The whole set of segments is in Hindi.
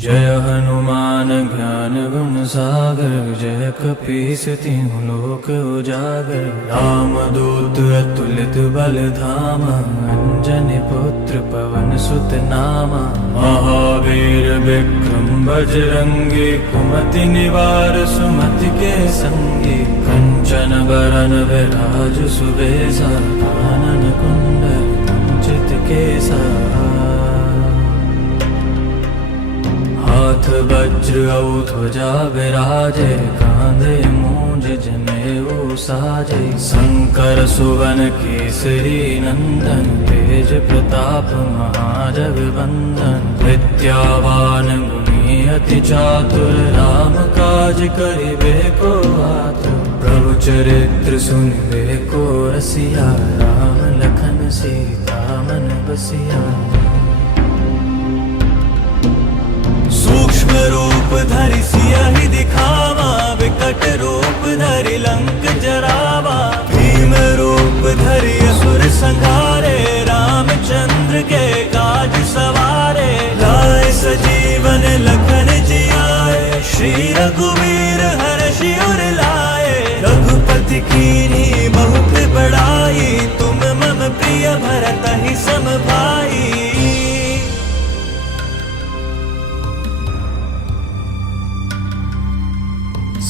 जय हनुमान ज्ञान गुण सागर, जय कपीस तिहुँ लोक उजागर। राम दूत अतुलित बल धामा, अंजनी पुत्र पवन सुत नामा। महावीर विक्रम बजरंगी, कुमति निवार सुमति के संगी। कंचन बरन विराज सुबेसा, कानन कुंडल कुंचित केसा। हाथ वज्र और ध्वजा विराजे, कांधे मूंज जनेऊ साजे। शंकर सुवन केसरी नंदन, तेज प्रताप महाजगवंदन। विद्यावान गुणी अति चातुर, राम काज करिबे को आतुर। प्रभु चरित्र सुनिबे को रसिया, राम लखन सीता मन बसिया। सूक्ष्म रूप धरि सियहि दिखावा, विकट रूप धरि लंक जरावा। भीम रूप धरि असुर संहारे, रामचंद्र के काज सवारे। लाए सजीवन लखन जियाए, श्री रघुवीर हर्षि उर लाए। रघुपति कीन्ही बहुत बड़ाई, तुम मम प्रिय भरतहि सम भाई।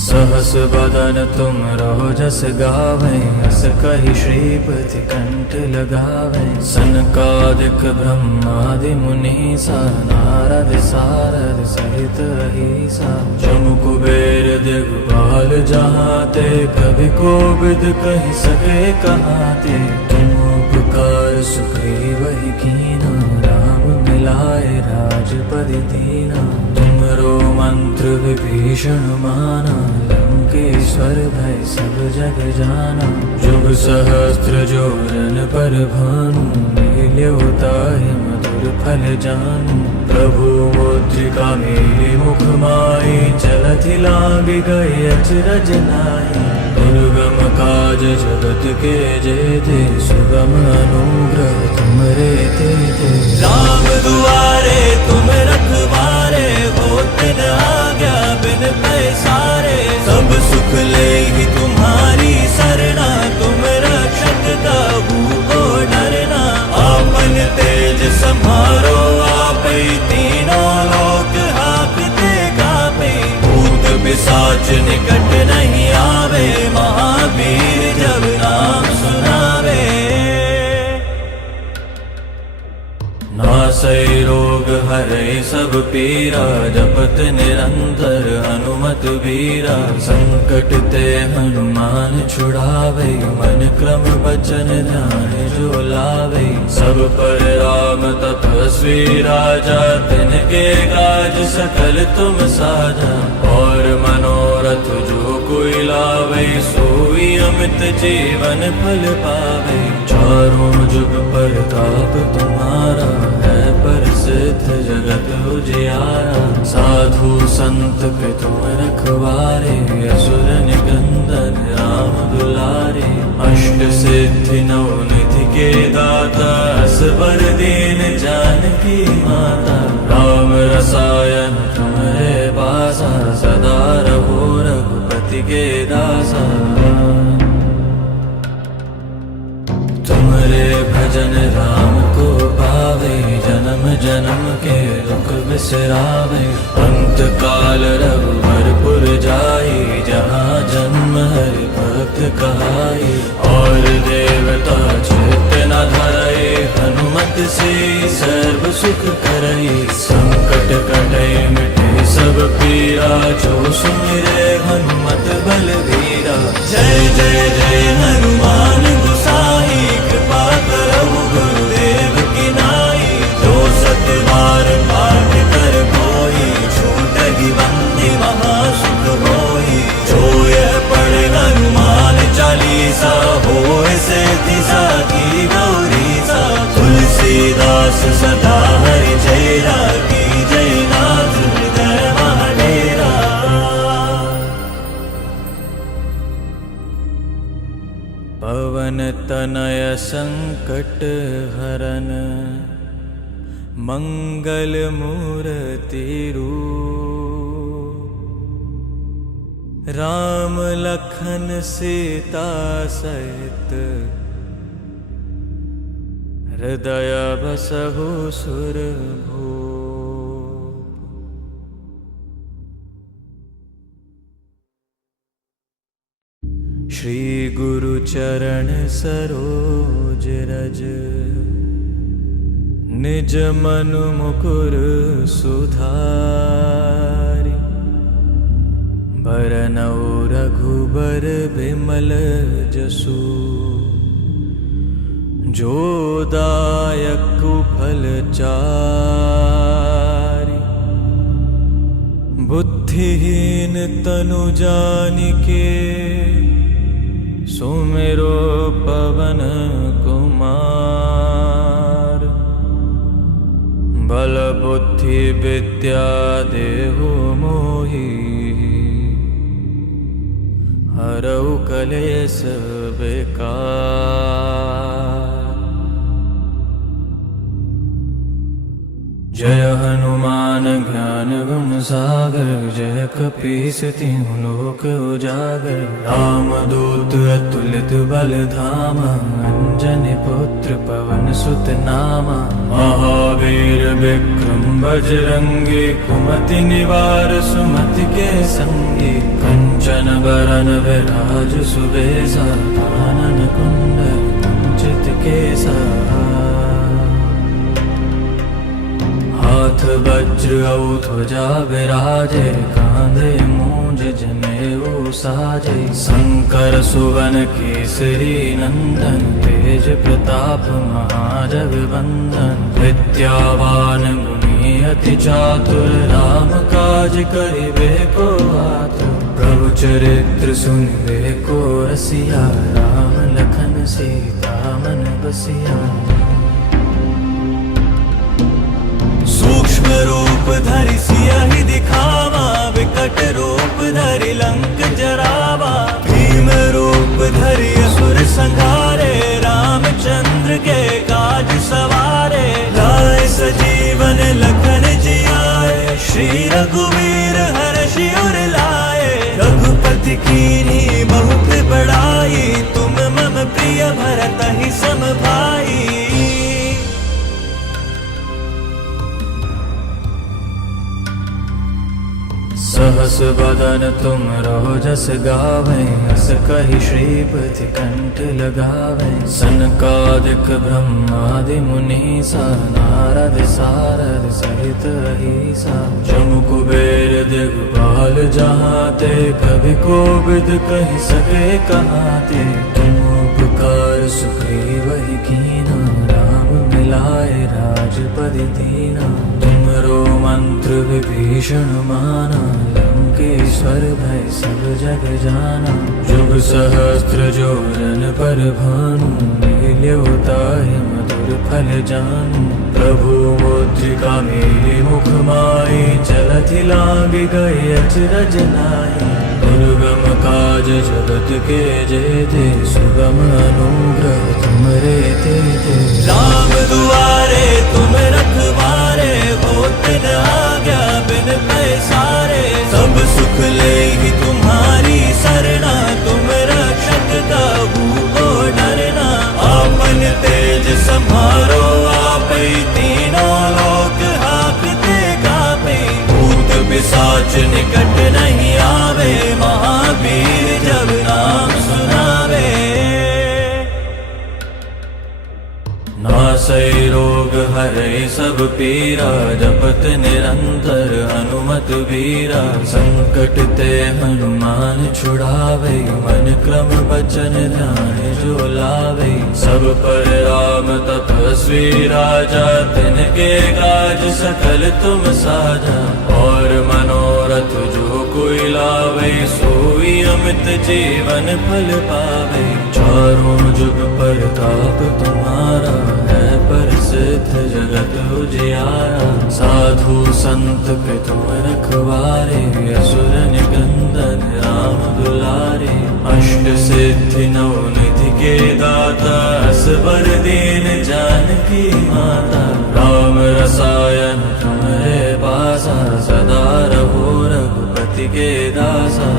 सहस बदन तुम रोजस गावें, हस कहि श्रीपति कंठ लगावें। सनकादिक ब्रह्मादि मुनीसा, नारद सारद सहित अहीसा। जम कुबेर दिगपाल जहाते, कवि कोविद कहि सके कहाते। तुम उपकार सुग्रीवहि कीन्हा, राम मिलाए राजपदि दीना। तुमरो मंत्र विभीषण माना, लंकेश्वर भय सब जग जाना। जुग सहस्त्र जोरन पर भानु, लील्यो ताहि मधुर फल जानू। प्रभु मुद्रिका मेरे मुख माहि, चलति लांघि गए अचरज नाहि। दुर्गम काज जगत के जेते, सुगम अनुग्रह तुमरे तेते। राम दुआरे तुम रखवारे, होते न आज्ञा बिन पैसारे। सब सुख लेहि तुम्हारी सरना, तुम रक्षक काहू को डरना। आपन तेज सम्हारो आपै, तीनों लोक हांकते कांपे। भूत पिशाच निकट नहीं आवे, महावीर जब नाम सुनावे। नासै रोग हरै सब पीरा, जपत निरंतर हनुमत वीरा। संकट ते हनुमान छुड़ावे, मन क्रम वचन ध्यान जो लावे। सब पर राम तपस्वी राजा, तिनके काज सकल तुम साजा। और मनोरथ जो कोई लावे, सोई अमित जीवन फल पावे। चारों जुग परताप तुम्हारा, है प्रसिद्ध जगत उजियारा। साधु संत के तुम रखवारे, असुर निकंदन राम दुलारे। अष्ट सिद्धि नौ निधि के दाता, असबर दीन जानकी माता। राम रसायन तुम्हारे पासा, सदा रहो रघुपति के दासा। तुमरे भजन राम को पावे, जन्म जन्म के दुख बिसरावे। अंत काल रघुवरपुर जाई, जहाँ जन्म हरि भक्त कहाई। और देवता चित्त न धरई, हनुमत से सर्व सुख करई। संकट कटै मिटे सब पीरा, जो सुमिरै हनुमत बलवीरा। जय जय जय हनुमान गोसाई, कृपा करहु गुरुदेव की नाई। जो सत बार पाठ कर कोई, छूटहि बंदी महासुख होई। जो यह पढ़े हनुमान चालीसा, होय सिद्धि साखी गौरीसा। तुलसीदास सदा हरि चेरा, की जय नाथ हृदय महाडेरा। पवन तनय संकट हरन, मंगल मूर्ति रूप, राम लखन सीता सहित हृदय बसहु सुरभूप। श्री गुरु चरण सरोज रज, निज मनु मुकुर सुधारि। बरनउँ रघुबर बिमल जसु, जो दायक फल चारि। बुद्धिहीन तनु जानिके, सुमिरो पवन कुमार। बल बुद्धि विद्या देहु मोहि, हरऊ कलेश विकार। जय हनुमान ज्ञान गुण सागर, जय कपीस तिहुँ लोक उजागर। रामदूत अतुलित बल धामा, अंजनी पुत्र पवन सुत नामा। महावीर विक्रम बजरंगी, कुमति निवार सुमति के संगी। कंचन बरन विराज सुबेसा, कानन कुंडल कुंचित केसा। हाथ वज्र और ध्वजा विराजे, कांधे मूंज जनेऊ साजे। शंकर सुवन केसरी नंदन, तेज प्रताप महाजगवंदन। विद्यावान गुणी अति चातुर, राम काज करिबे को आतुर। प्रभु चरित्र सुनिबे को रसिया, राम लखन सीता मन बसिया। सूक्ष्म रूप धरि सियहि दिखावा, विकट रूप धरि लंक जरावा। भीम रूप धरि असुर संहारे, रामचंद्र के काज सवारे। लाए सजीवन लखन जियाए, श्री रघुवीर हर्षि उर लाए। रघुपति कीन्ही बहुत बड़ाई, तुम मम प्रिय भरतहि सम भाई। सहस बदन तुम रहो जस गावें, हस कहि श्रीपति कंठ लगावें। सनकादिक ब्रह्मादि मुनीसा, नारद सारद सहित अहीसा। जमु कुबेर दिगपाल जहाते, कवि कोविद कहि सके कहाते। तुम उपकार सुग्रीवहि कीना, राम मिलाए राजपदि दीना। तुमरो मंत्र विभीषण माना, लंकेश्वर भय सब जग जाना। जुग सहस्त्र जोरन पर भानु, लील्यो ताहि मधुर फल जानू। प्रभु मुद्रिका मेलि मुख माहि, चलति लांघि गए अचरज नाहि। दुर्गम काज जगत के जेते, सुगम अनुग्रह तुमरे तेते। राम दुआरे तुम रखवारे, होत न आज्ञा बिन पैसारे। सब सुख लेगी तुम्हारी सरना, तुम रक्षक काहू को डरना। आपन तेज सम्हारो आपै, तीनों लोक हांकते कांपे। भूत पिशाच निकट नहीं आवे, महावीर जब नाम सुनावे। नासै रोग हरै सब पीरा, जपत निरंतर हनुमत वीरा। संकट ते हनुमान छुड़ावे, मन क्रम बचन ध्यान जो लावे। सब पर राम तपस्वी राजा, तिनके काज सकल तुम साजा। और मनोरथ जो कोई लावे, सोई अमित जीवन फल पावे। चारों जुग परताप तुम्हारा, है प्रसिद्ध जगत उजियारा। साधु संत के तुम रखवारे, असुर निकंदन राम दुलारे। अष्ट सिद्धि नौ निधि के दाता, असबर दीन जानकी माता। राम रसायन तुम्हारे पासा, सदा रहो रघुपति के दासा।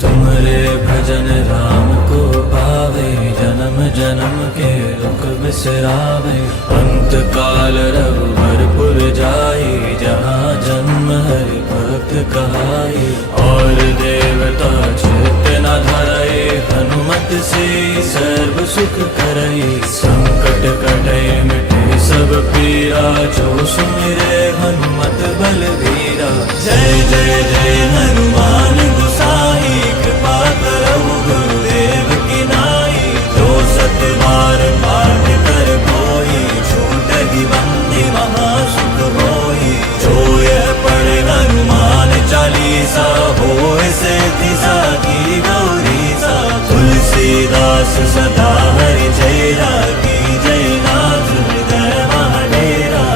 तुम्हारे भजन राम को पावे, जन्म जन्म के दुख बिसरावे। अंत काल रघुवरपुर जाई, जहाँ जन्म हरि भक्त कहाई। और देवता चित्त न धरई, हनुमत से सर्व सुख करई। संकट कटे मिटे सब पीरा, जो सुमिरे हनुमत बलबीरा। जय जय जय हनुमान गोसाई, कृपा करहु गुरुदेव की नाई। जो सत बार पाठ कर कोई, छूटहि बंदी महासुख होई। जो यह पढ़े हनुमान चालीसा, होय सिद्धि साखी गौरीसा। तुलसीदास सदा हरि चेरा, की जय नाथ हृदय महाडेरा।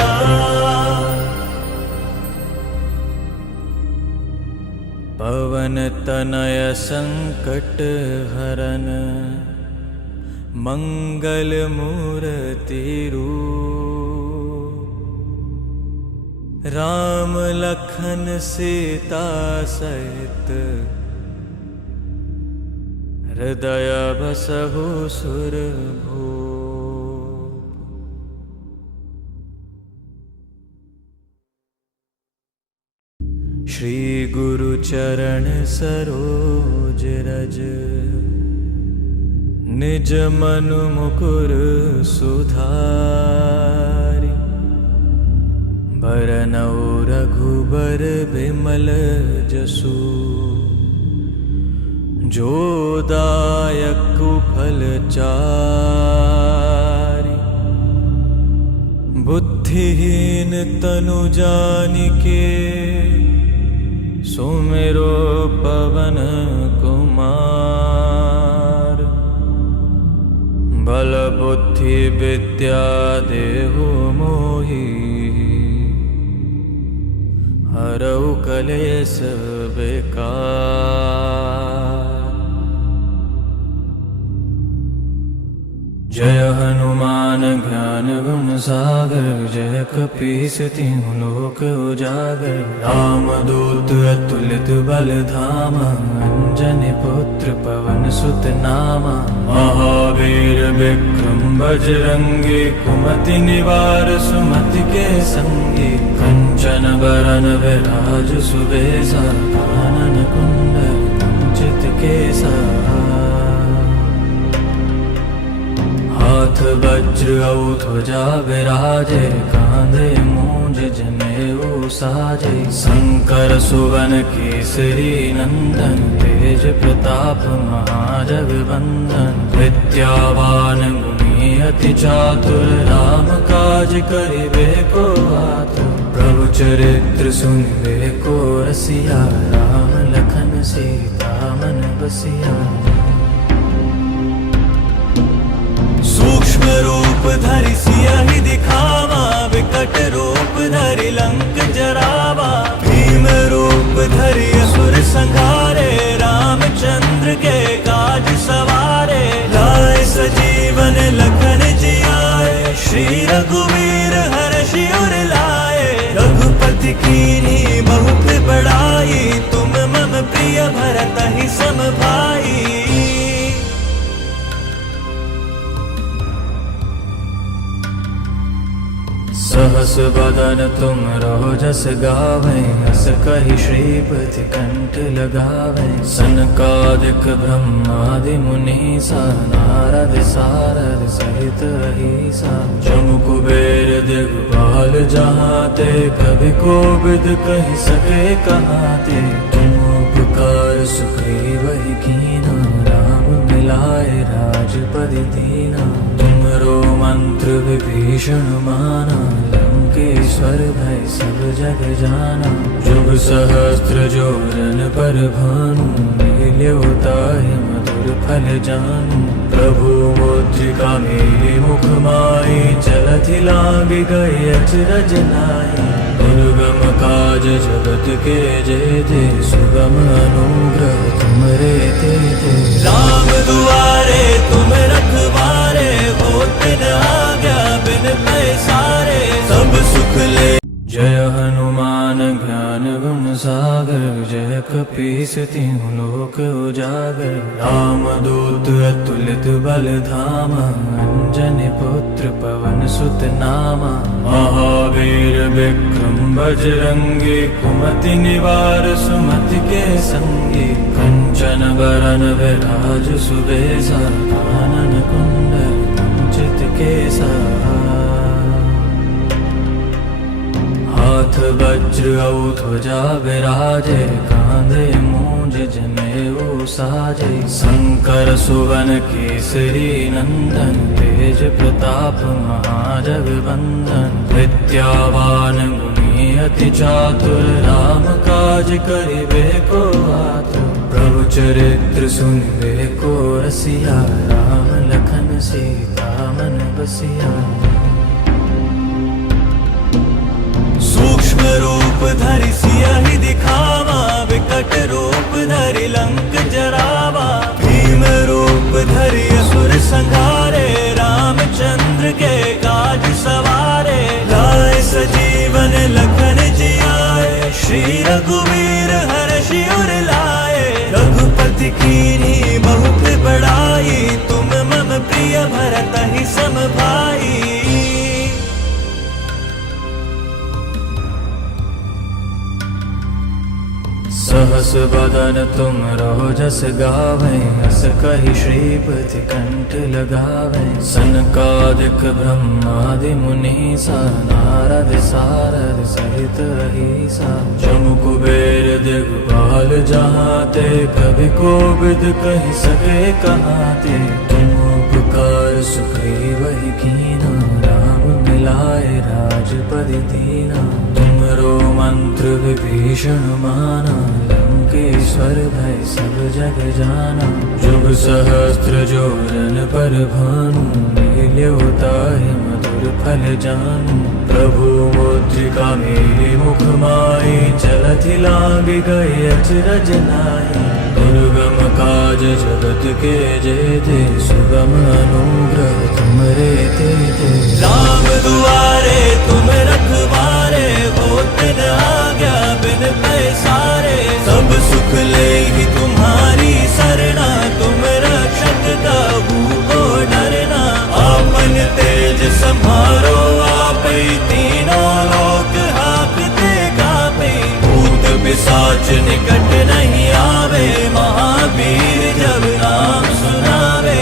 पवन तनय संकट हरन, मंगल मूर्ति रूप। राम लखन सीता सहित, हृदय बसहु सुरभूप। श्री गुरु चरण सरोज रज, निज मनु मुकुर सुधारि। बरनउँ रघुबर बिमल जसु, जो दायक फल चारि। बुद्धिहीन तनु जानिके, सुमिरो पवन कुमार। बल बुद्धि विद्या देहु मोहि, हरऊ कलेश बेकार। जय हनुमान ज्ञान गुण सागर, जय कपीस तिहुँ लोक उजागर। राम दूत अतुलित बल धामा, अंजनी पुत्र पवन सुत नामा। महावीर विक्रम बजरंगी, कुमति निवार सुमति के संगी। कंचन बरन विराज सुबेसा, कानन कुंडल कुंचित केसा। हाथ वज्र और ध्वजा विराजे, कांधे मूंज जनेऊ साजे। शंकर सुवन केसरी नंदन, तेज प्रताप महाजगवंदन। विद्यावान गुणी अति चातुर, राम काज करिबे को आतुर। प्रभु चरित्र सुनिबे को रसिया, राम लखन सीता मन बसिया। सूक्ष्म रूप धरि सियहि दिखावा, विकट रूप धरि लंक जरावा। भीम रूप धरि असुर संहारे, रामचंद्र के काज सवारे। लाए सजीवन लखन जियाए, श्री रघुवीर हर्षि उर लाए। रघुपति कीन्ही बहुत बड़ाई, तुम मम प्रिय भरतहि सम भाई। सहस बदन तुम रोजस गावें, हस कहि श्रीपति कंठ लगावें। सनकादिक ब्रह्मादि मुनीसा, नारद सारद सहित अहीसा। जमु कुबेर दिगपाल जहाते, कवि कोविद कहि सके कहाते। तुम उपकार सुग्रीवहि कीना, राम मिलाए राजपदि दीना। तुमरो मंत्र विभीषण माना, लंकेश्वर भय सब जग जाना। जुग सहस्त्र जोरन पर भानु, लील्यो ताहि मधुर फल जानू। प्रभु मुद्रिका मेरे मुख माहि, चलति लांघि गए अचरज नाहि। दुर्गम काज जगत के जेते, सुगम अनुग्रह तुमरे तेते। राम दुआरे तुम रखवारे, हो दिन आ गया बिन पैसारे सब सुख ले। जय हनुमान ज्ञान गुण सागर, जय कपीस तिहुँ लोक उजागर। राम दूत अतुलित बल धामा, अंजनी पुत्र पवन सुत नामा। महावीर विक्रम बजरंगी, कुमति निवार सुमति के संगी। कंचन बरन विराज सुबेसा, कानन कुंडल कुंचित केसा। हाथ वज्र और ध्वजा विराजे, कांधे मूंज जनेऊ साजे। शंकर सुवन केसरी नंदन, तेज प्रताप महाजगवंदन। विद्यावान गुणी अति चातुर, राम काज करिबे को आतुर। प्रभु चरित्र सुनिबे को रसिया, राम लखन सीता मन बसिया। सूक्ष्म रूप धरि सियहि दिखावा, विकट रूप धरि लंक जरावा। भीम रूप धरि असुर संहारे, रामचंद्र के काज सवारे। लाए सजीवन लखन जियाए, श्री रघुवीर हर्षि उर लाए। रघुपति कीन्ही बहुत बड़ाई, तुम मम प्रिय भरतहि सम भाई। सहस बदन तुम रोजस गावें, हस कहि श्रीपति कंठ लगावें। सनकादिक ब्रह्मादि मुनीसा, नारद सारद सहित अहीसा। जम कुबेर दिगपाल जहाते, कवि कोविद कहि सके कहाते। तुम उपकार सुग्रीव कीन्हा, राम मिलाए राजपद दीना। तुमरो मंत्र विभीषण माना, लंकेश्वर भय सब जग जाना। जुग सहस्त्र जोरन पर भानु, लील्यो ताहि मधुर फल जानू। प्रभु मुद्रिका मेलि मुख माहि, चलति लांघि गए अचरज नाहि। दुर्गम काज जगत के जेते, सुगम अनुग्रह तुमरे तेते। राम दुआरे तुम रखवारे, होत न आज्ञा बिन पैसारे। सब सुख लेहि तुम्हारी सरना, तुम रक्षक काहू को डरना। आपन तेज सम्हारो आपै, तीनों लोक हाकते कापै। भूत पिशाच निकट नहीं आवे, महावीर जब नाम सुनावे।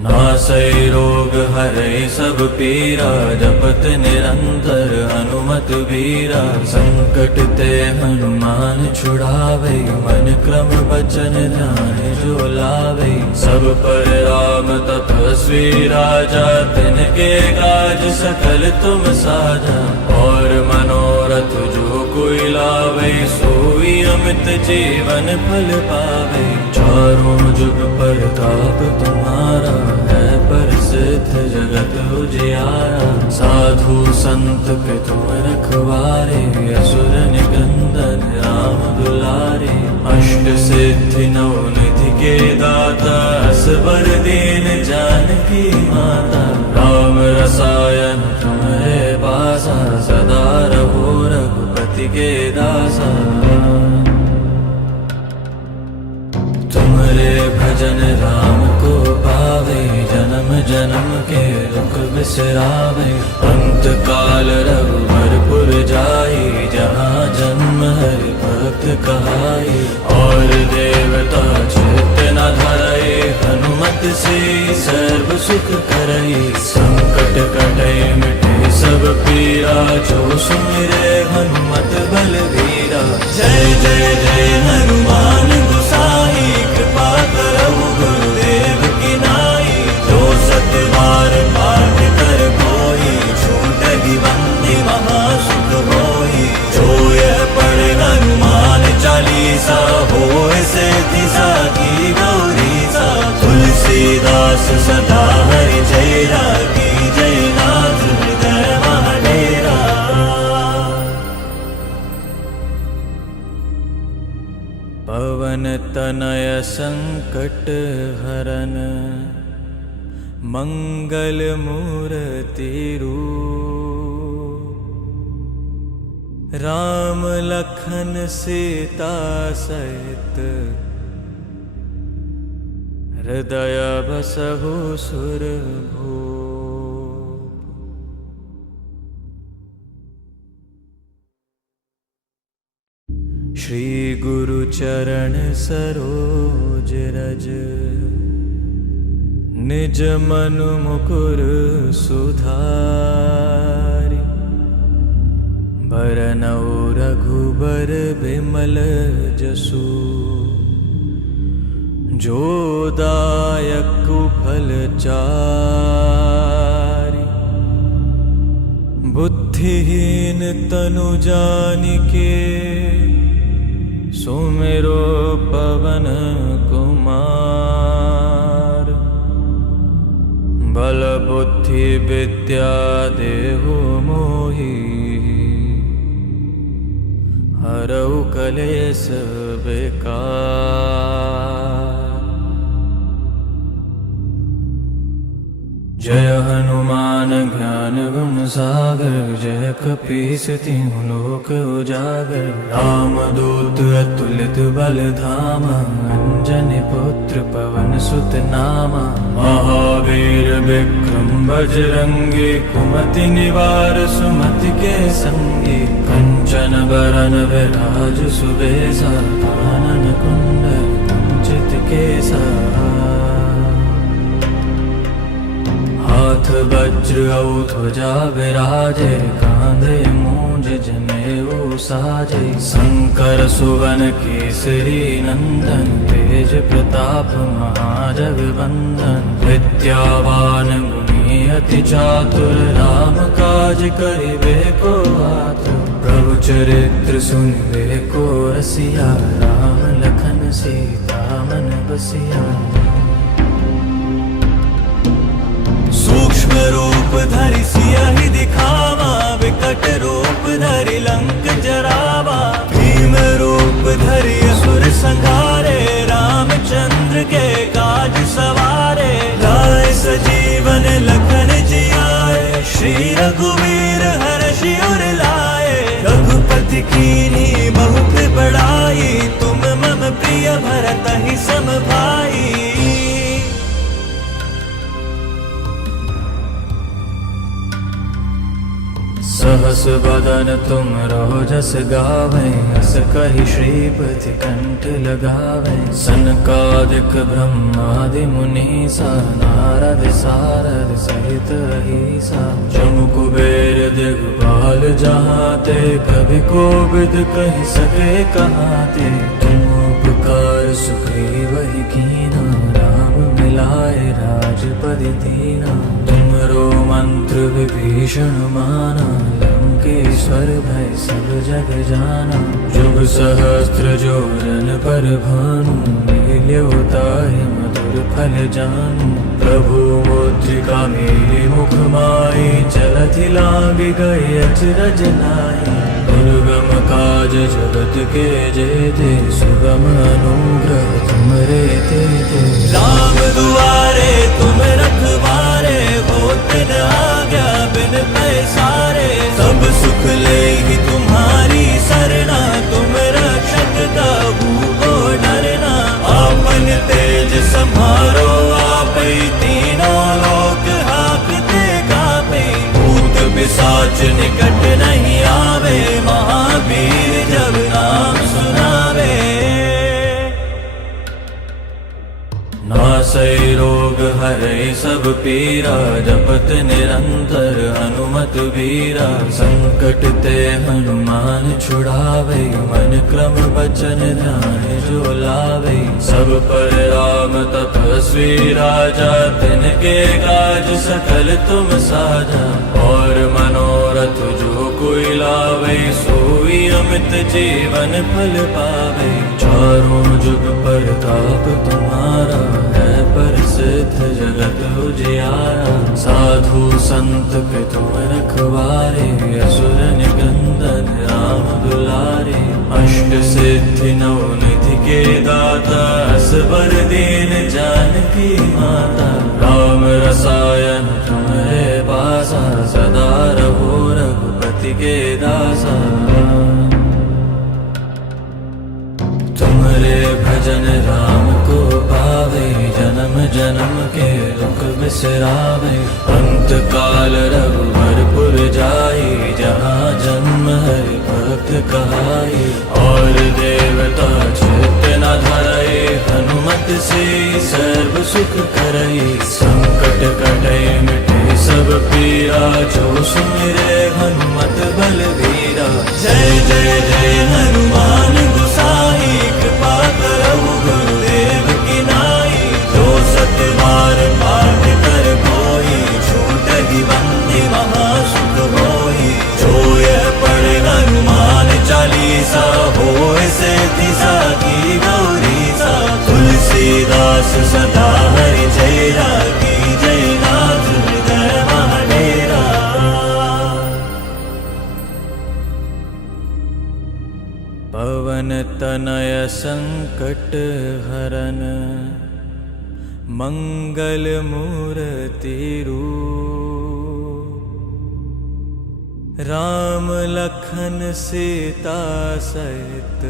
नासै रोग हरै सब पीरा, जपत निरंतर हनुमत वीरा। संकट ते हनुमान छुड़ावे, मन क्रम वचन ध्यान जो लावे। सब पर राम तपस्वी राजा, तिनके काज सकल तुम साजा। और मनोरथ जो कोई लावे, सोई अमित जीवन फल पावे। चारों जुग परताप तुम्हारा, है प्रसिद्ध जगत उजियारा। साधु संत के तुम रखवारे, असुर निकंदन राम दुलारे। अष्ट सिद्धि नौ निधि के दाता, असबर दीन जानकी माता। राम रसायन तुम्हारे पासा, सदा रहो रघुपति के दासा। तुमरे भजन राम को पावे, जन्म जन्म के दुख बिसरावे। अंत काल रघुबरपुर जाई, जहाँ जन्म हरि भक्त कहाई। और देवता चित्त न धरई, हनुमत से सर्व सुख करई। संकट कटै मिटे सब पीरा, जो सुमिरे हनुमत बलवीरा। जय जय जय हनुमान गोसाई, कृपा करहु गुरुदेव की नाई। जो सत बार पाठ कर कोई, छूटहि बंदी महासुख होई। जो यह पढ़े हनुमान चालीसा, होय सिद्धि साखी गौरीसा। तुलसीदास सदा हरि चेरा, की जय नाथ हृदय महाडेरा। पवन तनय संकट हरन मंगल मूर्ति रूप राम लखन सीता सहित हृदय बसहु सुरभूप। श्री गुरु चरण सरोज रज निज मनु मुकुर सुधारि बरनउँ रघुबर बिमल जसु जो दायक फल चारि बुद्धिहीन तनु जानिके सुमिरो पवन कुमार बल बुद्धि विद्या देहु मोहि हरऊ कलेश बेकार। जय हनुमान ज्ञान गुण सागर जय कपीस तिहुँ लोक उजागर राम दूत अतुलित बल धामा अंजनी पुत्र पवन सुत नामा महावीर विक्रम बजरंगी कुमति निवार सुमति के संगी कंचन बरन विराज सुबेसा कानन कुंडल कुंचित केसा हाथ वज्र और ध्वजा विराजे कांधे मूंज जनेऊ साजे शंकर सुवन केसरी नंदन तेज प्रताप महाजगवंदन विद्यावान गुणी अति चातुर राम काज करिबे को आतुर प्रभु चरित्र सुनिबे को रसिया राम लखन सीता मन बसिया। सूक्ष्म रूप धरि सियहि दिखावा विकट रूप धरि लंक जरावा भीम रूप धरि असुर संहारे रामचंद्र के काज सवारे लाए सजीवन लखन जियाए श्री रघुवीर हर्षि उर लाए रघुपति कीन्ही बहुत बड़ाई तुम मम प्रिय भरतहि सम भाई। सहस बदन तुम रहो जस गावें हस कहि श्रीपति कंठ लगावें सनकादिक ब्रह्मादि मुनीसा नारद सारद सहित अहीसा जमु कुबेर दिगपाल जहाते कभी कोविद कहि सके कहाते तुम उपकार सुग्रीवहि कीना राम मिलाए राजपदि दीना तुमरो मंत्र विभीषण माना लंकेश्वर भय सब जग जाना जुग सहस्त्र जोरन पर भानु लील्यो ताहि मधुर फल जानू प्रभु मुद्रिका मेरे मुख माहि चलति लांघि गए अचरज नाहि दुर्गम काज जगत के जेते सुगम अनुग्रह तुमरे तेते राम दुआरे तुम रखवारे होत न आज्ञा बिन पैसारे सब सुख लेगी तुम्हारी सरना तुम रक्षक काहू को डरना आपन तेज सम्हारो आपै तीनों लोक हाकते कापे भूत पिशाच निकट नहीं आवे महावीर जब नाम सुनावे नासै रोग हरै सब पीरा जपत निरंतर हनुमत वीरा संकट ते हनुमान छुड़ावे मन क्रम बचन ध्यान जो लावे सब पर राम तपस्वी राजा तिनके काज सकल तुम साजा और मनोरथ जो कोई लावे सोई अमित जीवन फल पावे चारों जुग परताप तुम्हारा है प्रसिद्ध जगत उजियारा साधु संत के तुम रखवारे असुर निकंदन राम दुलारे अष्ट सिद्धि नौ निधि के दाता असबर दीन जानकी माता। राम रसायन तुम्हारे पासा सदा रहो रघुपति के दासा। तुम्हारे भजन राम को पावे जन्म जन्म के दुख बिसरावे। अंत काल रघुबरपुर जाई जहाँ जन्म हरि भक्त कहाई। और देवता चित्त न धरई हनुमत से सर्व सुख करई। संकट कटे मिटे सब पीरा जो सुमिरे हनुमत बलवीरा। जय जय जय हनुमान गोसाई कृपा करहु गुरुदेव की नाई। जो सत बार पाठ कर कोई छूटहि बंदी महासुख होई। जो यह पढ़े हनुमान चालीसा होए सिद्धि साखी गौरीसा। तुलसीदास सदा हरि चेरा की जय नाथ हृदय महाडेरा। पवन तनय संकट हरन मंगल मूर्ति रूप। राम लखन सीता सहित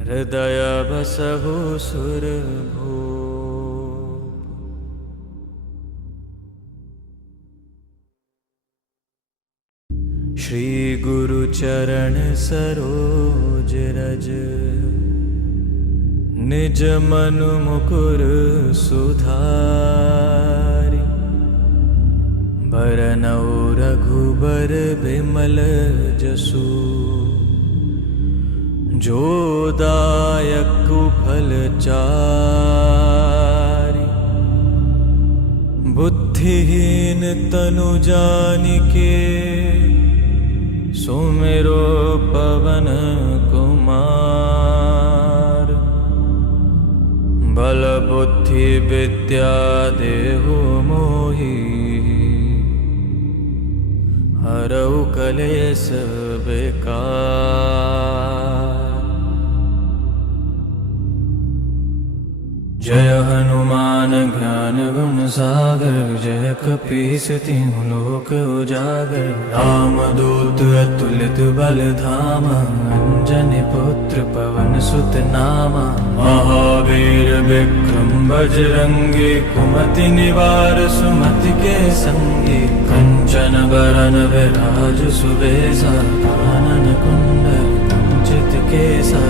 हृदय बसहु सुरभूप। श्री गुरु चरण सरोज रज निज मनु मुकुर सुधारि। बरनउँ रघुबर बिमल जसु। जो दायक फल चारि। बुद्धिहीन तनु जानिके सुमिरो पवन कुमार। बल बुद्धि विद्या देहु मोहि। हरऊ कलेश विकार। जय हनुमान ज्ञान गुण सागर। जय कपीस तिहुँ लोक उजागर। राम दूत अतुलित बल धामा। अंजनी पुत्र पवन सुत नामा। महावीर विक्रम बजरंगी। कुमति निवार सुमति के संगी। कंचन बरन विराज सुबेसा। कानन कुंडल कुंचित केसा।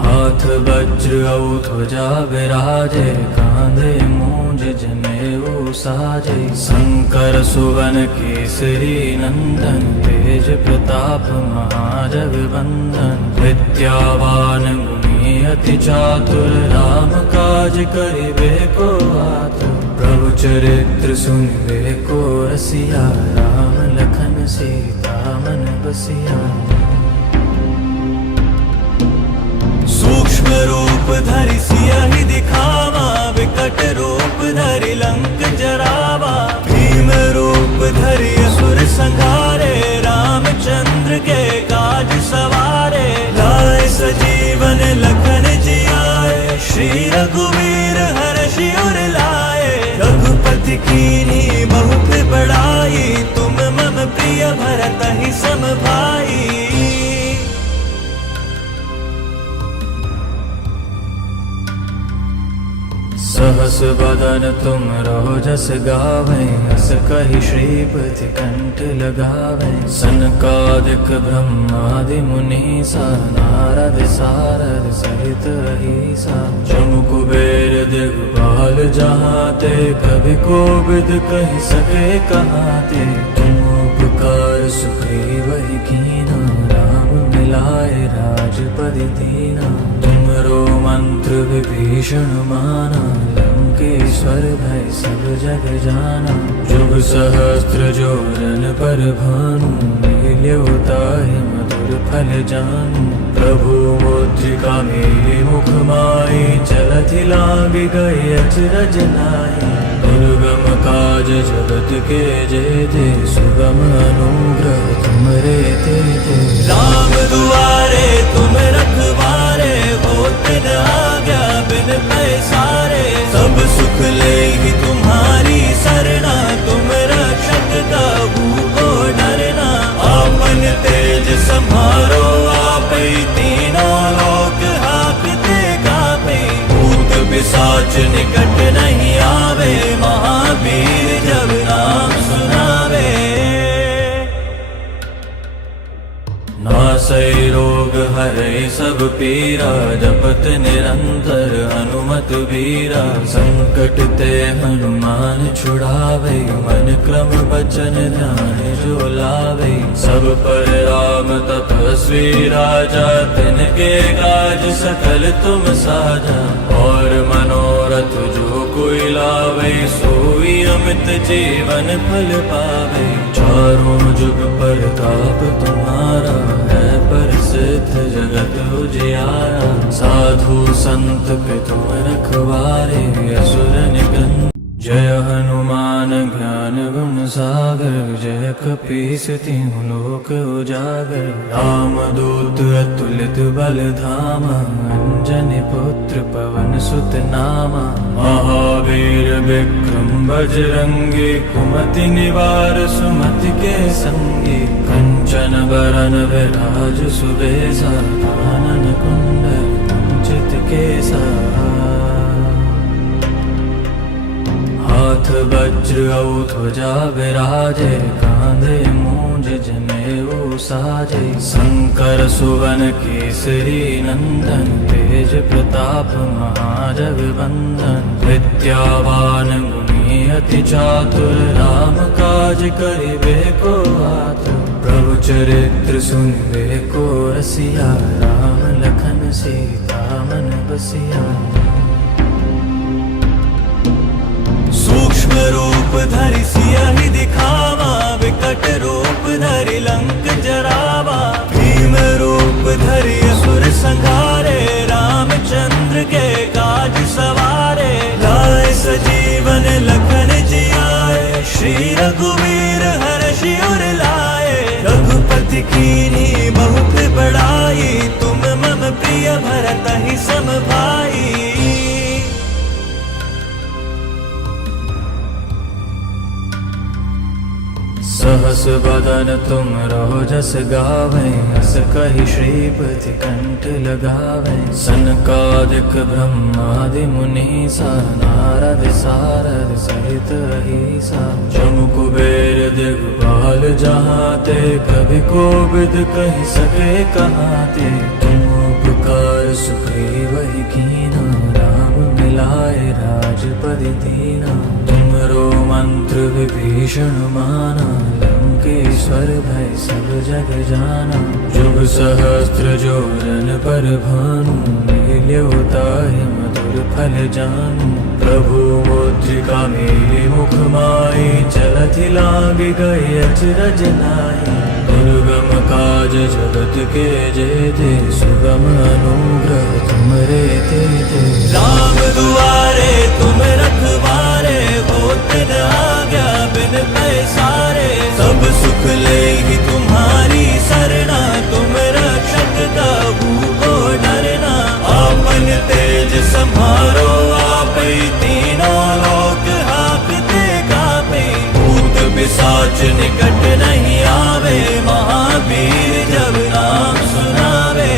हाथ वज्र और ध्वजा विराजे। कांधे मूंज जनेऊ साजे। शंकर सुवन केसरी नंदन। तेज प्रताप महाजगवंदन। विद्यावान गुणी अति चातुर। राम काज करिबे को आतुर। प्रभु चरित्र सुनिबे को रसिया। राम लखन सीता मन बसिया। सूक्ष्म रूप धरि सियहि दिखावा। विकट रूप धरि लंक जरावा। भीम रूप धरि असुर संहारे। रामचंद्र के काज सवारे। लाए सजीवन लखन जियाए। श्री रघुवीर हर्षि उर लाए। रघुपति कीन्ही बहुत बड़ाई। तुम मम प्रिय भरतहि सम भाई। सहस बदन तुम रोजस गावें। हस कहि श्रीपति कंठ लगावें। सनकादिक ब्रह्मादि मुनीसा। नारद सारद सहित अहीसा। जमु कुबेर दिगपाल जहाते। कवि कोविद कहि सके कहाते। तुम उपकार सुग्रीवहि कीन्हा। राम मिलाए राजपदि दीना। तुमरो मंत्र विभीषण माना। लंकेश्वर भय सब जग जाना। जुग सहस्त्र जोरन पर भानु। लील्यो ताहि मधुर फल जानू। प्रभु मुद्रिका मेलि मुख माहि। चलथि लांघि गए अचरज नाहि। दुर्गम काज जगत के जेते, सुगम अनुग्रह तुमरे तेते। राम दुआरे तुम रखवारे, होते न आज्ञा बिन पैसारे। सब सुख लेगी तुम्हारी सरना, तुम रक्षक काहू को डरना। आपन तेज सम्हारो आपै, तीनों लोक हाकते कापे। भूत पिशाच निकट नहीं आवे, महावीर जब नाम सुनावे। नासै रोग हरै सब पीरा, जपत निरंतर हनुमत वीरा। संकट ते हनुमान छुड़ावे, मन क्रम बचन ध्यान जो लावे। सब पर राम तपस्वी राजा, तिनके काज सकल तुम साजा। और मनोरथ जो कोई लावे, सोई अमित जीवन फल पावे। चारों जुग परताप तुम्हारा, है प्रसिद्ध जगत उजियारा। साधु संत के तुम रखवारे, असुर निकंदन। जय हनुमान ज्ञान गुण सागर, जय कपीस तिहुँ लोक उजागर। राम दूत अतुलित बल धामा, अंजनी पुत्र पवन सुत नामा। महावीर विक्रम बजरंगी, कुमति निवार सुमति के संगी। कंचन बरन विराज सुबेसा, कानन कुंडल कुंचित केसा। हाथ वज्र और ध्वजा विराजे, कांधे मूंज जनेऊ साजे। शंकर सुवन केसरी नंदन, तेज प्रताप महाजगवंदन। विद्यावान गुणी अति चातुर, राम काज करिबे को आतुर। प्रभु चरित्र सुनिबे को रसिया, राम लखन सीता मन बसिया। सूक्ष्म रूप धरि सियहि दिखावा, विकट रूप धरि लंक जरावा। भीम रूप धरि असुर संहारे, रामचंद्र के काज सवारे। लाए सजीवन लखन जियाए, श्री रघुवीर हर्षि उर लाए। रघुपति कीन्ही बहुत बड़ाई, तुम मम प्रिय भरतहि सम भाई। सहस बदन तुम रहो जस गावें, हस कहि श्रीपति कंठ लगावें। सनकादिक ब्रह्मादि मुनीसा, नारद सारद सहित अहीसा। जम कुबेर दिगपाल जहाते, कभी कोविद कहि सके कहाते। तुम उपकार सुग्रीवहि कीना, राम मिलाए राजपद दीना। तुमरो मंत्र विभीषण माना, लंकेश्वर भय सब जग जाना। जुग सहस्त्र जो जन पर भानु, लील्यो ताहि मधुर फल जानू। प्रभु मुद्रिका मेलि मुख माहि, चलति लांघि गए अचरज नाहि। दुर्गम काज जगत के जेते, सुगम अनुग्रह तुमरे तेते। राम दुआरे तुम रखवारे, होते न आज्ञा बिन पैसारे। सब सुख लेगी तुम्हारी सरना, तुम रक्षक काहू को डरना। आपन तेज सम्हारो आपै, तीनों लोक हाकते कापे। भूत पिशाच निकट नहीं आवे, महावीर जब नाम सुनावे।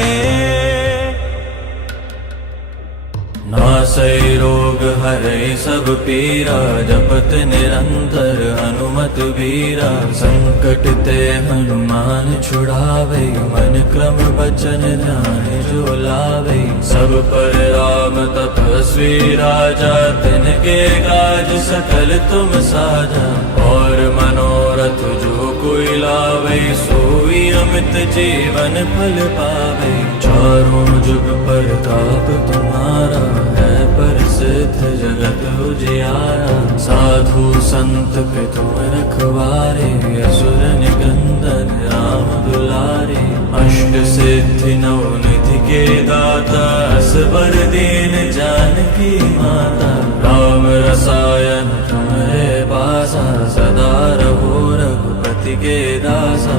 नासै रोग हरै सब पीरा, जपत निरंतर हनुमत वीरा। संकट ते हनुमान छुड़ावे, मन क्रम बचन ध्यान जो लावे। सब पर राम तपस्वी राजा, तिनके काज सकल तुम साजा। और मनोरथ जो कोई लावे, सोई अमित जीवन फल पावे। चारों जुग परताप तुम्हारा, है प्रसिद्ध जगत उजियारा। साधु संत के तुम रखवारे, असुर निकंदन राम दुलारे। अष्ट सिद्धि नौ निधि के दाता, असबर दीन जानकी माता। राम रसायन तुम रघुपति के दासा।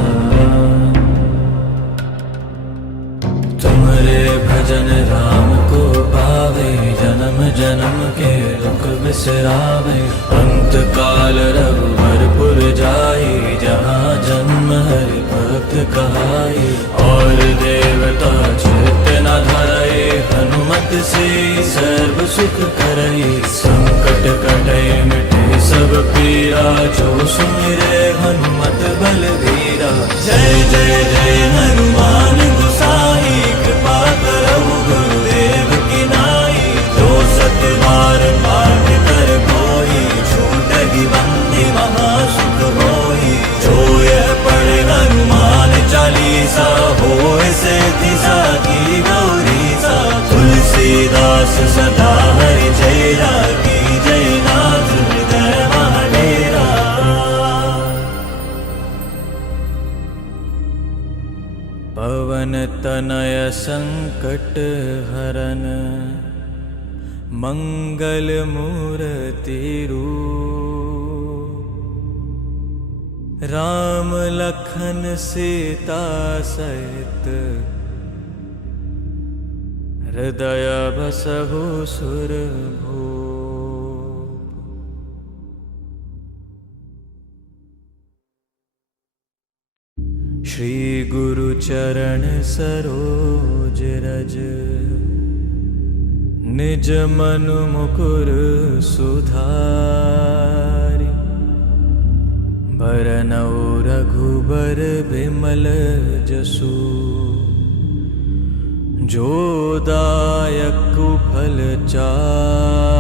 तुम्हारे भजन राम को पावे, जन्म जन्म के दुख बिसरावे। अंत काल रघुवरपुर जाई, जहाँ जन्म हरि भक्त कहाई। और देवता चित्त न धरई, हनुमत से सर्व सुख करई। संकट कटे मिटे सब पीरा, जो सुमिरे हनुमत बलबीरा। जय जय जय हनुमान गोसाई, कृपा करहु गुरुदेव की नाई। जो सत बार पाठ कर कोई, छूटहि बंदी महासुख होई। जो यह पढ़े हनुमान चालीसा, होय सिद्धि साखी गौरीसा। तुलसीदास सदा हरि चेरा, की जय नाथ हृदय महाडेरा। पवन तनय संकट हरन, मंगल मूर्ति रूप। राम लखन सीता सहित, हृदय बसहु सुरभूप। श्री गुरु चरण सरोज रज, निज मनु मुकुर सुधारि। बरनउँ रघुबर बिमल जसु, जो दायक फल चारि।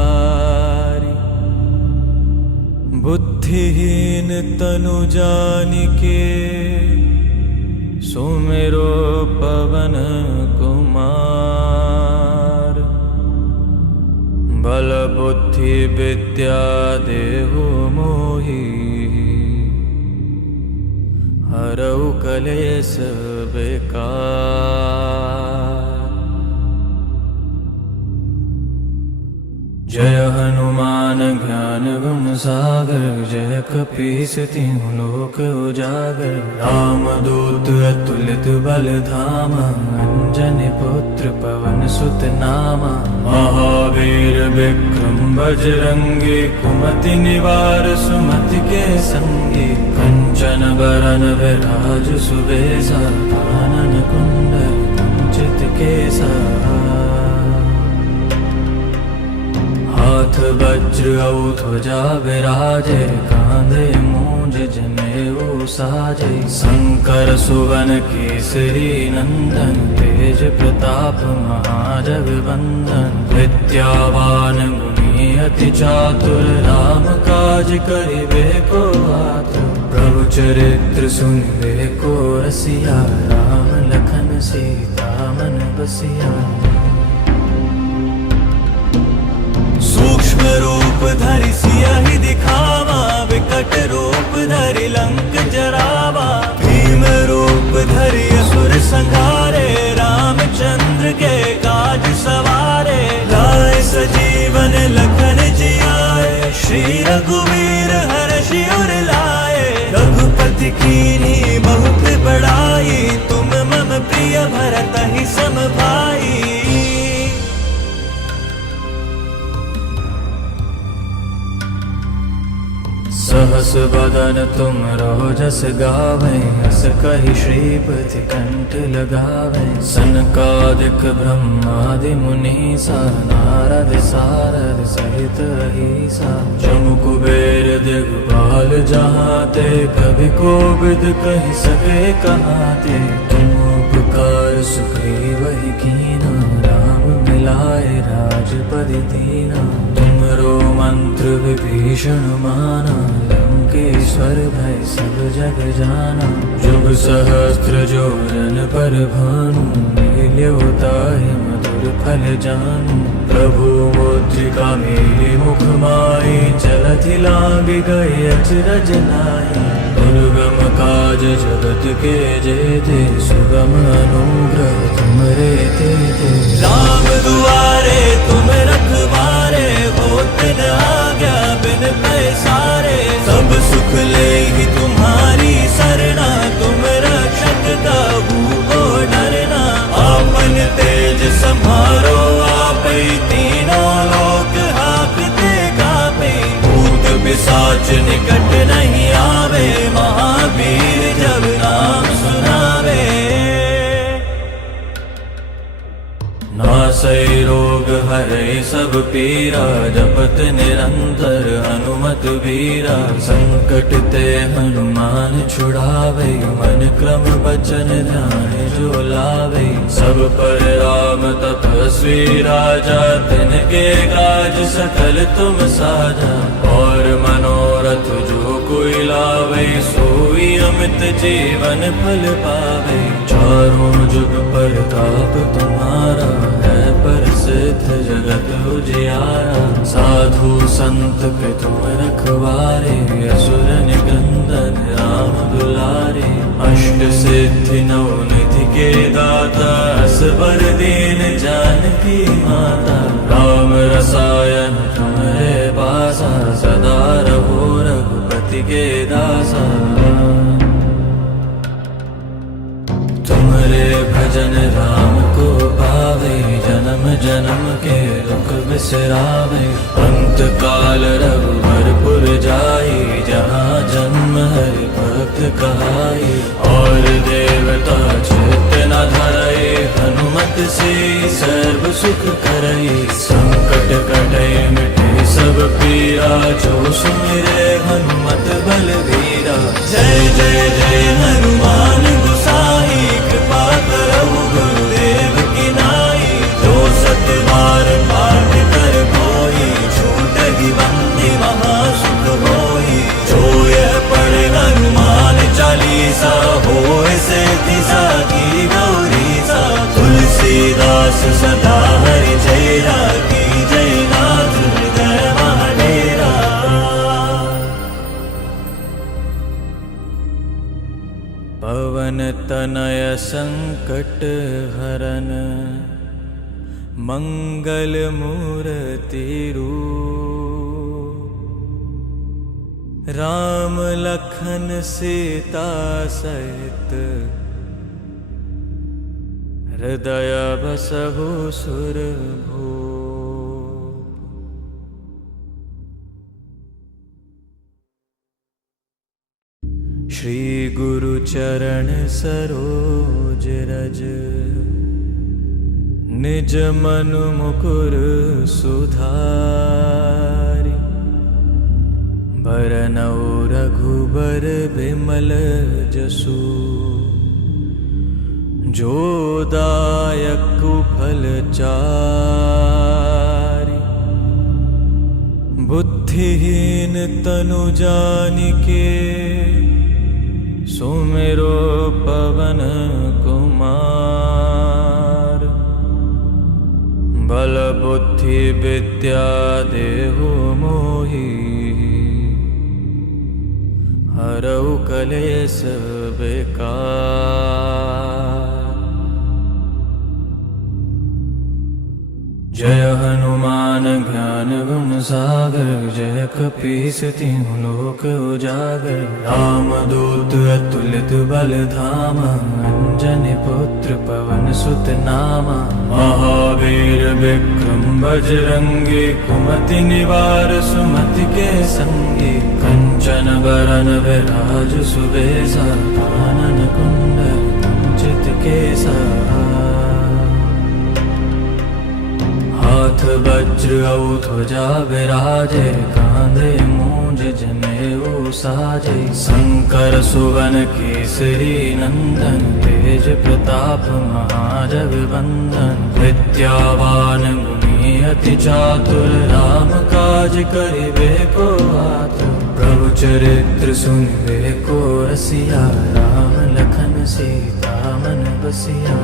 बुद्धिहीन तनु जानिके, सुमिरो पवन कुमार। बल बुद्धि विद्या देहु मोहि, हरऊ कलेश बेकार। जय हनुमान ज्ञान गुण सागर, जय कपीस तिहुँ लोक उजागर। रामदूत अतुलित बल धामा, अंजनी पुत्र पवन सुत नामा। महावीर विक्रम बजरंगी, कुमति निवार सुमति के संगी। कंचन बरन विराज सुबेसा, कानन कुंडल कुंचित केसा। हाथ वज्र और ध्वजा विराजे, कांधे मूंज जनेऊ साजे। शंकर सुवन केसरी नंदन, तेज प्रताप महाजगवंदन। विद्यावान गुणी अति चातुर, राम काज करिबे को आतुर। प्रभु चरित्र सुनिबे को रसिया, राम लखन सीता मन बसिया। सूक्ष्म रूप धरि सियहि दिखावा, विकट रूप धरि लंक जरावा। भीम रूप धरि असुर संहारे, रामचंद्र के काज सवारे। लाए सजीवन लखन जियाए, श्री रघुवीर हर्षि उर लाए। रघुपति कीन्ही बहुत बड़ाई, तुम मम प्रिय भरतहि सम भाई। सहस बदन तुम रोजस गावें, हस कहि श्रीपति कंठ लगावें। सनकादिक ब्रह्मादि मुनीसा, नारद सारद सहित अहीसा। जमु कुबेर दिगपाल जहाते, कवि कोविद कहि सके कहाते। तुम उपकार सुग्रीव कीना, राम मिलाए राजपद दीना। तुमरो मंत्र विभीषण माना, लंकेश्वर भय सब जग जाना। जुग सहस्त्र जोरन पर भानु, लील्यो ताहि मधुर फल जानू। प्रभु मुद्रिका मेरे मुख माहि, चलति लांघ गए अचरज नाहि। दुर्गम काज जगत के जेते, सुगम अनुग्रह तुमरे तेते। राम दुआरे तुम रखवारे, होत न आज्ञा बिन पैसारे। सब सुख लेहि तुम्हारी सा तेज समारो आपै, तीनों लोक हाकते कापे। भूत पिशाच निकट नहीं आवे, महावीर जब नाम सुनावे। नासै रोग हरै सब पीरा, जपत निरंतर हनुमत वीरा। संकट ते हनुमान छुड़ावे, मन क्रम बचन ध्यान जो लावे। सब पर राम तपस्वी राजा, तिनके काज सकल तुम साजा। और मनोरथ जो कोई लावे, सोई अमित जीवन फल पावे। चारों जुग परताप तुम्हारा, है प्रसिद्ध जगत उजियारा। साधु संत के तुम रखवारे, असुर निकंदन राम दुलारे। अष्ट सिद्धि नौ निधि के दाता, असबर दीन जानकी माता। राम रसायन तुम्हारे पासा, सदा रहो रघुपति के दासा। तुम्हारे भजन राम को पावे, जन्म जन्म के दुख बिसरावे। अंत काल रघुबरपुर जाई, जहाँ जन्म हरि भक्त कहाई। और देवता चित्त न धरई, हनुमत से सर्व सुख करई। संकट कटे मिटे सब पीरा, जो सुमिरे हनुमत बलवीरा। जय जय जय हनुमान गोसाई, कृपा करहु गुरुदेव की नाई। जो सत बार पाठ कर कोई, छूटहि बंदी महासुख होई। जो यह पढ़े हनुमान चालीसा, होय सिद्धि साखी गौरीसा। तुलसीदास सदा हरि चेरा, की जय नाथ हृदय महाडेरा। पवन तनय संकट हरन, मंगल मूर्ति रूप। राम लखन सीता सहित, हृदय बसहु सुरभूप। श्री गुरु चरण सरोज रज, निज मनु मुकुर सुधारि। बरनउँ रघुबर बिमल जसु, जो दायक फल चारि। बुद्धिहीन तनु जानिके, सुमिरो पवन कुमार। बल बुद्धि विद्या देहु मोहि, हरऊ कलेश बेकार। जय हनुमान ज्ञान गुण सागर, जय कपीस तिहुँ लोक उजागर। राम दूत अतुलित बल धामा, अंजनी पुत्र पवन सुत नामा। महावीर विक्रम बजरंगी, कुमति निवार सुमति के संगी। कंचन बरन विराज सुबेसा, कानन कुंडल कुंचित केसा। हाथ वज्र और ध्वजा विराजे, कांधे मूंज जनेऊ साजे। शंकर सुवन केसरी नंदन, तेज प्रताप महाजगवंदन। विद्यावान गुणी अति चातुर, राम काज करिबे को आतुर। प्रभु चरित्र सुनिबे को रसिया, राम लखन सीता मन बसिया।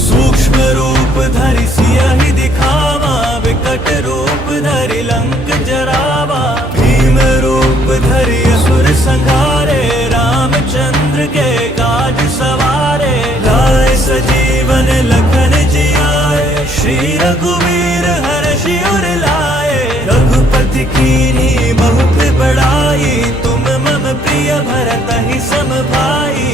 सूक्ष्म रूप धरि सियहि दिखावा, विकट रूप धरि लंक जरावा। भीम रूप धरि असुर संहारे, रामचंद्र के काज सवारे। लाए सजीवन लखन जियाए, श्री रघुवीर हर्षि उर लाए। रघुपति कीन्ही बहुत बड़ाई, तुम मम प्रिय भरतहि सम भाई।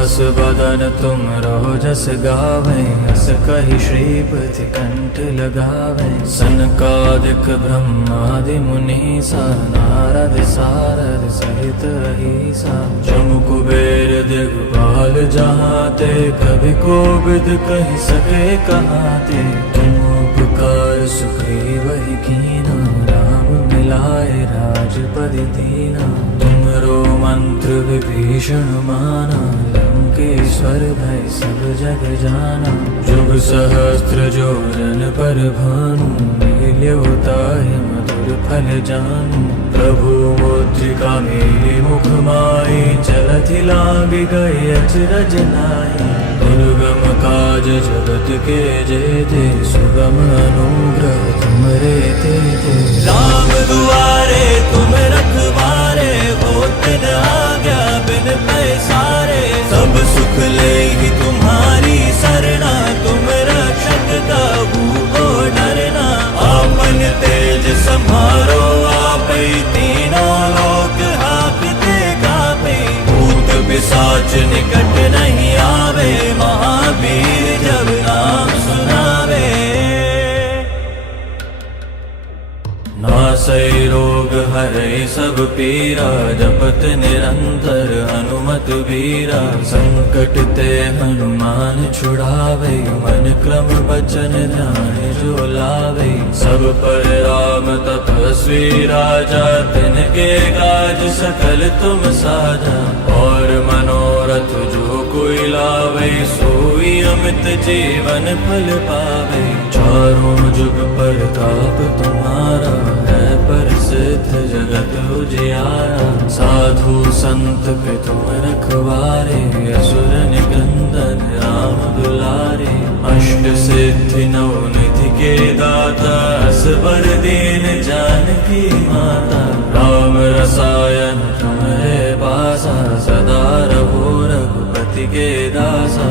हस बदन तुम रहो जस गावे, हस कहि श्रीपति कंठ लगावे। सनकादिक ब्रह्मादि मुनीसा, नारद सारद सहित अहीसा। जमु कुबेर दिगपाल जहाते, कभी कोविद कहि सके कहाते। तुम उपकार सुग्रीवहि कीना, राम मिलाए राजपद दीना। तुमरो मंत्र विभीषण माना, लंकेश्वर भय सब जग जाना। जुग सहस्त्र जो जन पर भानु, लील्यो ताहि मधुर फल जानू। प्रभु मुद्रिका मेलि मुख माहि, चलति लांघि गए अचरज नाहि। दुर्गम काज जगत के जेते, सुगम अनुग्रह तुमरे तेते। राम दुआरे तुम रखवारे, होत न आज्ञा बिन पैसारे। सब सुख लेहि तुम्हारी सरना, तुम रक्षक काहू को डरना। आपन तेज सम्हारो आपै, तीनों लोक हांकते कापै। भूत पिशाच निकट नहीं आवे, महावीर जब नाम सुनावे। नासै रोग हरै सब पीरा, जपत निरंतर हनुमत बीरा। संकट ते हनुमान छुड़ावे, मन क्रम बचन ध्यान जो लावे। सब पर राम तपस्वी राजा, तिनके काज सकल तुम साजा। और मनोरथ जो कोई लावे, सोई अमित जीवन फल पावे। चारों जुग परताप तुम्हारा, है प्रसिद्ध जगत उजियारा। साधु संत के तुम रखवारे, असुर निकंदन राम दुलारे। अष्ट सिद्धि नव निधि के दाता, असबर दीन जानकी माता। राम रसायन तुम्हारे पासा, सदा रहो रघुपति के दासा।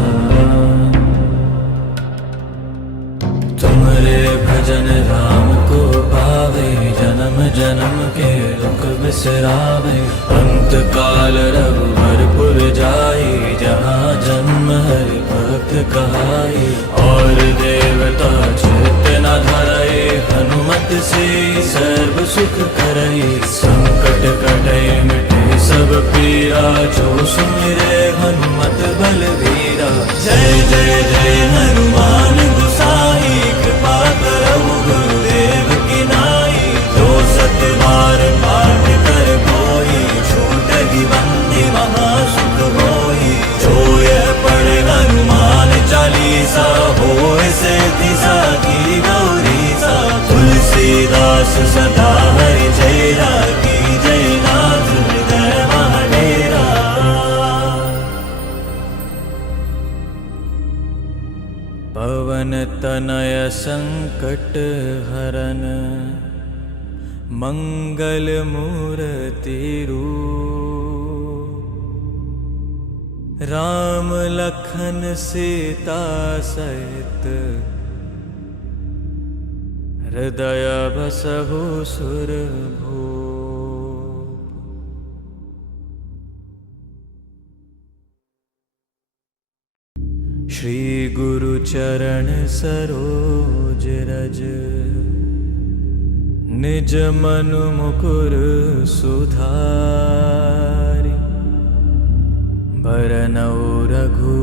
तुमरे भजन राम को पावे, जन्म जन्म के दुख बिसरावे। अंत काल रघुवरपुर जाई, जहाँ जन्म हरि भक्त कहाई। और देवता चित्त न धरई, हनुमत से सर्व सुख करई। संकट कटे मिटे सब पीरा, जो सुमिरे हनुमत बलवीरा। जय जय जय हनुमान गोसाई, कृपा करहु गुरुदेव की नाई। जो सत बार पाठ कर कोई, छूटहि बंदी महा सुख होई। जो यह पढ़े हनुमान चालीसा, होय सिद्धि साखी गौरीसा। तुलसीदास सदा हरि चेरा, की जय नाथ हृदय महाडेरा। पवन तनय संकट हरन, मंगल मूर्ति रूप। राम लखन सीता सहित, हृदय बसहु सुरभूप। श्री गुरु चरण सरोज रज, निज मनु मुकुर सुधारि। बरनउँ रघु